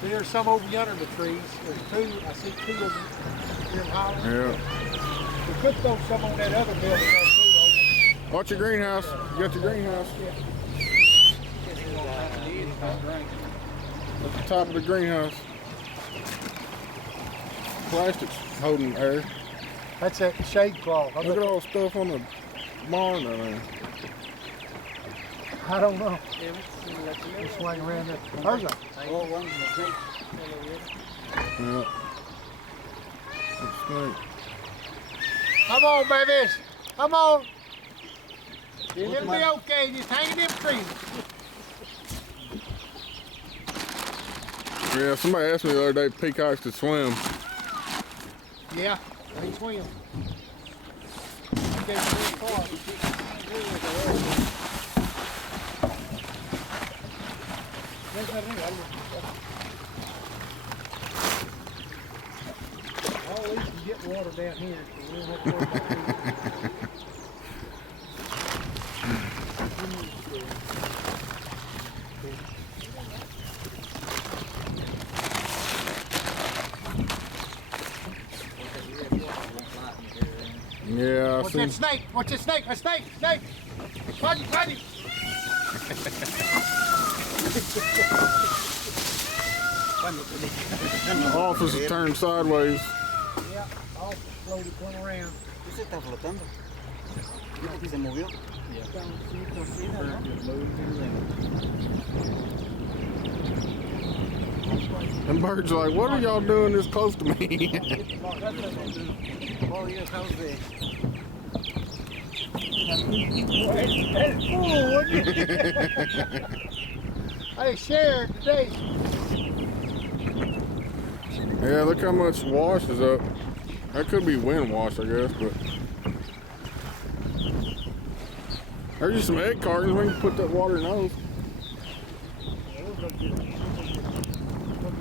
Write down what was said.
See, there's some over yonder in the trees. There's two. I see two of them here in Holland. Yeah. We could throw some on that other building there too, over. Watch your greenhouse. You got your greenhouse. At the top of the greenhouse. Plastic's holding air. That's that shade cloth. Look at all the stuff on the barn down there. I don't know. Just swing around there. There's a. Yeah. That's snake. Come on, babies. Come on. It'll be okay. Just hang in them trees. Yeah, somebody asked me the other day if peacocks could swim. Yeah, they swim. Okay, swim far. Well, at least you get water down here, so we don't have to worry about Yeah, I What's seen. that snake? What's that snake? A snake! Snake! Find it! Find it! The office is turned sideways. Yeah, I'll slowly come around. ¿Qué se está flotando? ¿Viste que se movió? And birds are like, what are y'all doing this close to me? Oh, yes, how's the... Hey, shared today. Yeah, look how much wash is up. That could be wind wash, I guess, but there's just some egg cartons. We can put that water in those.